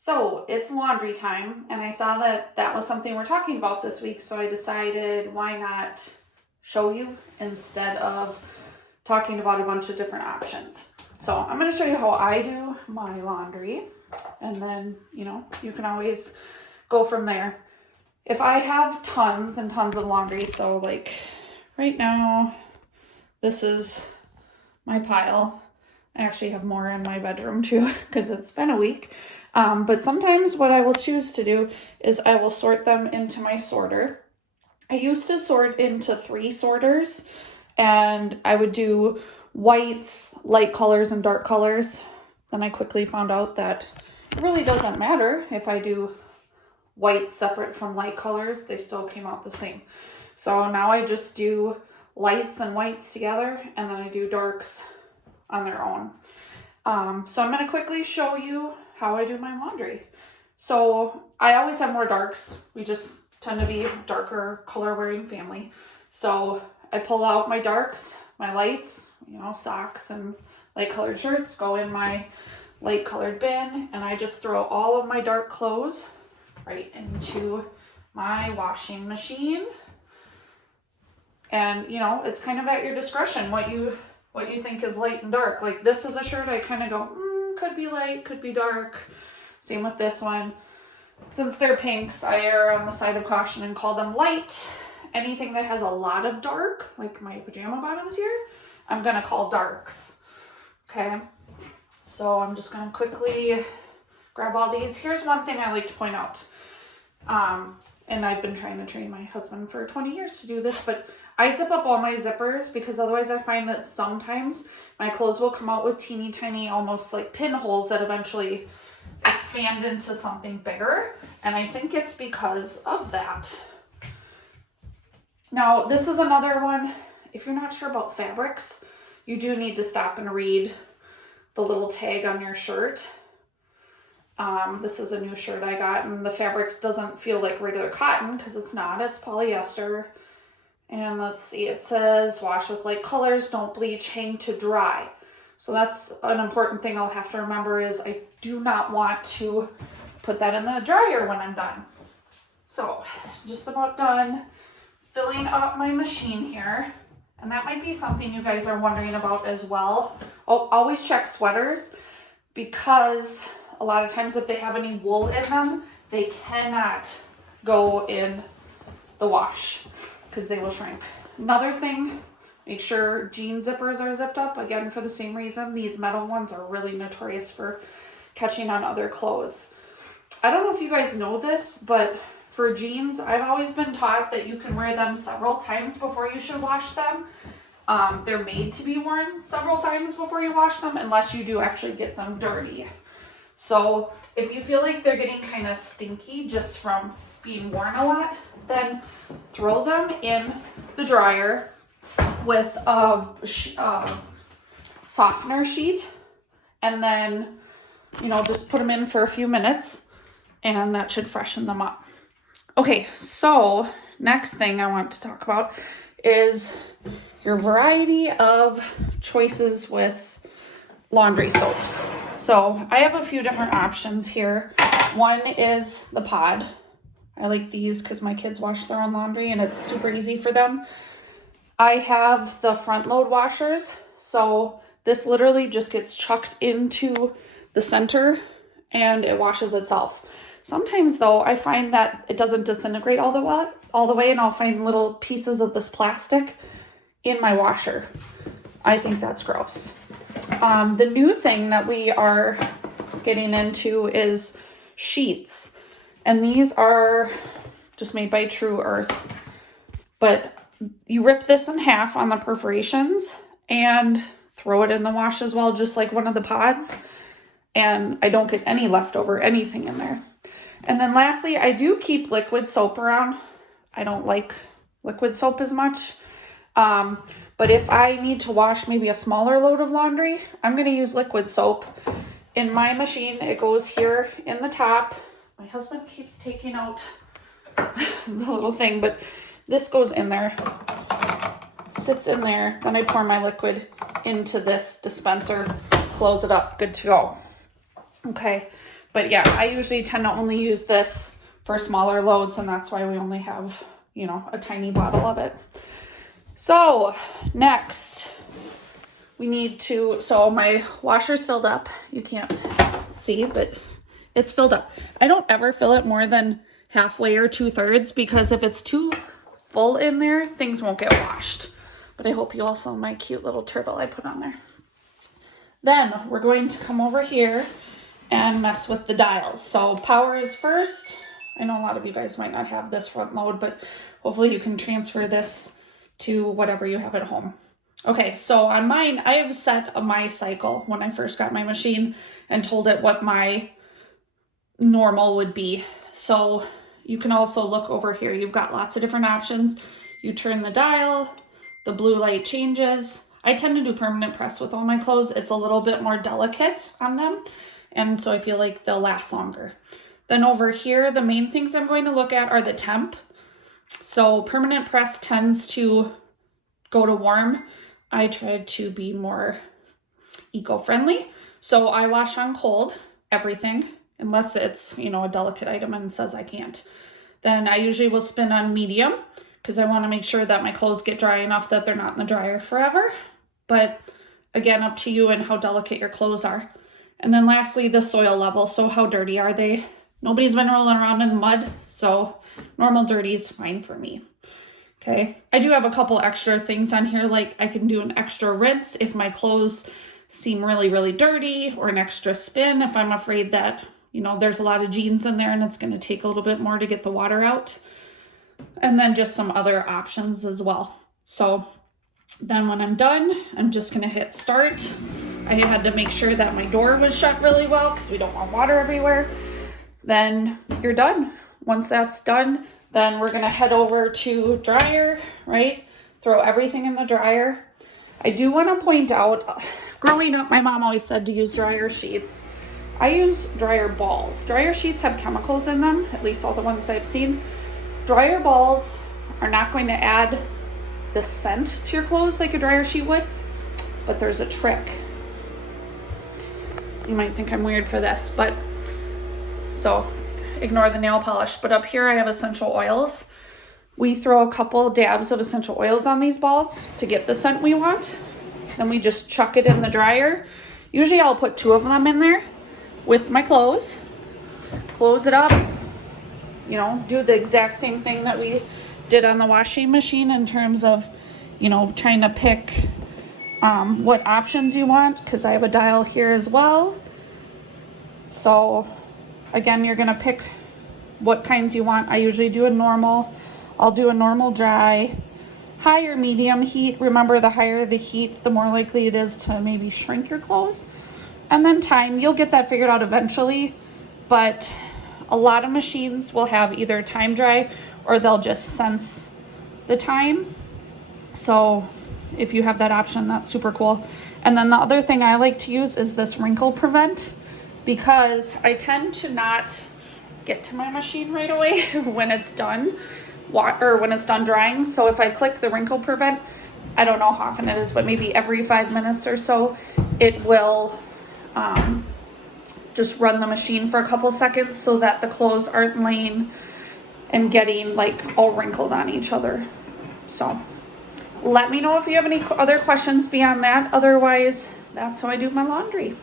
So it's laundry time, and I saw that that was something we're talking about this week, so I decided why not show you instead of talking about a bunch of different options. So I'm going to show you how I do my laundry, and then, you can always go from there. If I have tons and tons of laundry, so like right now, this is my pile. I actually have more in my bedroom too because it's been a week. But sometimes what I will choose to do is I will sort them into my sorter. I used to sort into 3 sorters, and I would do whites, light colors, and dark colors. Then I quickly found out that it really doesn't matter if I do whites separate from light colors, they still came out the same. So now I just do lights and whites together, and then I do darks on their own. So I'm going to quickly show you how I do my laundry. So I always have more darks. We just tend to be a darker color wearing family. So I pull out my darks, my lights, socks and light colored shirts go in my light colored bin, and I just throw all of my dark clothes right into my washing machine. And it's kind of at your discretion what you think is light and dark. Like this is a shirt I kind of go, could be light, could be dark. Same with this one. Since they're pinks, I err on the side of caution and call them light. Anything that has a lot of dark, like my pajama bottoms here, I'm gonna call darks. Okay, so I'm just gonna quickly grab all these. Here's one thing I like to point out. And I've been trying to train my husband for 20 years to do this, but I zip up all my zippers because otherwise I find that sometimes my clothes will come out with teeny tiny, almost like pinholes that eventually expand into something bigger. And I think it's because of that. Now, this is another one. If you're not sure about fabrics, you do need to stop and read the little tag on your shirt. This is a new shirt I got, and the fabric doesn't feel like regular cotton because it's not. It's polyester. And let's see, it says wash with light colors, don't bleach, hang to dry. So that's an important thing I'll have to remember is I do not want to put that in the dryer when I'm done. So just about done filling up my machine here. And that might be something you guys are wondering about as well. Oh, always check sweaters because a lot of times if they have any wool in them, they cannot go in the wash because they will shrink. Another thing, make sure jean zippers are zipped up. Again, for the same reason, these metal ones are really notorious for catching on other clothes. I don't know if you guys know this, but for jeans, I've always been taught that you can wear them several times before you should wash them. They're made to be worn several times before you wash them, unless you do actually get them dirty. So if you feel like they're getting kind of stinky just from being worn a lot, then throw them in the dryer with a softener sheet, and then just put them in for a few minutes, and that should freshen them up. Okay, so next thing I want to talk about is your variety of choices with laundry soaps. So I have a few different options here. One is the pod. I like these because my kids wash their own laundry and it's super easy for them. I have the front load washers. So this literally just gets chucked into the center and it washes itself. Sometimes though, I find that it doesn't disintegrate all the way, and I'll find little pieces of this plastic in my washer. I think that's gross. The new thing that we are getting into is sheets. And these are just made by True Earth. But you rip this in half on the perforations and throw it in the wash as well, just like one of the pods. And I don't get any leftover anything in there. And then lastly, I do keep liquid soap around. I don't like liquid soap as much. But if I need to wash maybe a smaller load of laundry, I'm going to use liquid soap. In my machine, it goes here in the top. My husband keeps taking out the little thing, but this goes in there, sits in there. Then I pour my liquid into this dispenser, close it up, good to go. Okay, but yeah, I usually tend to only use this for smaller loads, and that's why we only have, you know, a tiny bottle of it. So next we need to, so my washer's filled up. You can't see, but it's filled up. I don't ever fill it more than halfway or 2/3 because if it's too full in there, things won't get washed. But I hope you all saw my cute little turtle I put on there. Then we're going to come over here and mess with the dials. So power is first. I know a lot of you guys might not have this front load, but hopefully you can transfer this to whatever you have at home. Okay, so on mine, I have set my cycle when I first got my machine and told it what my normal would be. So you can also look over here. You've got lots of different options. You turn the dial, the blue light changes. I tend to do permanent press with all my clothes. It's a little bit more delicate on them, and so I feel like they'll last longer. Then over here, the main things I'm going to look at are the temp. So permanent press tends to go to warm. I try to be more eco-friendly. So I wash on cold, everything, unless it's, you know, a delicate item and says I can't. Then I usually will spin on medium because I want to make sure that my clothes get dry enough that they're not in the dryer forever. But again, up to you and how delicate your clothes are. And then lastly, the soil level. So how dirty are they? Nobody's been rolling around in the mud, so normal dirty is fine for me. Okay, I do have a couple extra things on here, like I can do an extra rinse if my clothes seem really, really dirty, or an extra spin if I'm afraid that, you know, there's a lot of jeans in there and it's going to take a little bit more to get the water out. And then just some other options as well. So then when I'm done, I'm just going to hit start. I had to make sure that my door was shut really well because we don't want water everywhere. Then you're done. Once that's done, then we're going to head over to dryer, right? Throw everything in the dryer. I do want to point out, growing up, my mom always said to use dryer sheets. I use dryer balls. Dryer sheets have chemicals in them, at least all the ones I've seen. Dryer balls are not going to add the scent to your clothes like a dryer sheet would, but there's a trick. You might think I'm weird for this, but so ignore the nail polish. But up here I have essential oils. We throw a couple dabs of essential oils on these balls to get the scent we want. Then we just chuck it in the dryer. Usually I'll put 2 of them in there with my clothes. Close it up. You know, do the exact same thing that we did on the washing machine in terms of, you know, trying to pick what options you want, because I have a dial here as well. So again, you're going to pick what kinds you want. I usually do a normal. I'll do a normal dry, high or medium heat. Remember, the higher the heat, the more likely it is to maybe shrink your clothes. And then time, you'll get that figured out eventually, but a lot of machines will have either time dry or they'll just sense the time. So if you have that option, that's super cool. And then the other thing I like to use is this wrinkle prevent, because I tend to not get to my machine right away when it's done, or when it's done drying. So if I click the wrinkle prevent, I don't know how often it is, but maybe every 5 minutes or so, it will just run the machine for a couple seconds so that the clothes aren't laying and getting like all wrinkled on each other. So let me know if you have any other questions beyond that. Otherwise, that's how I do my laundry.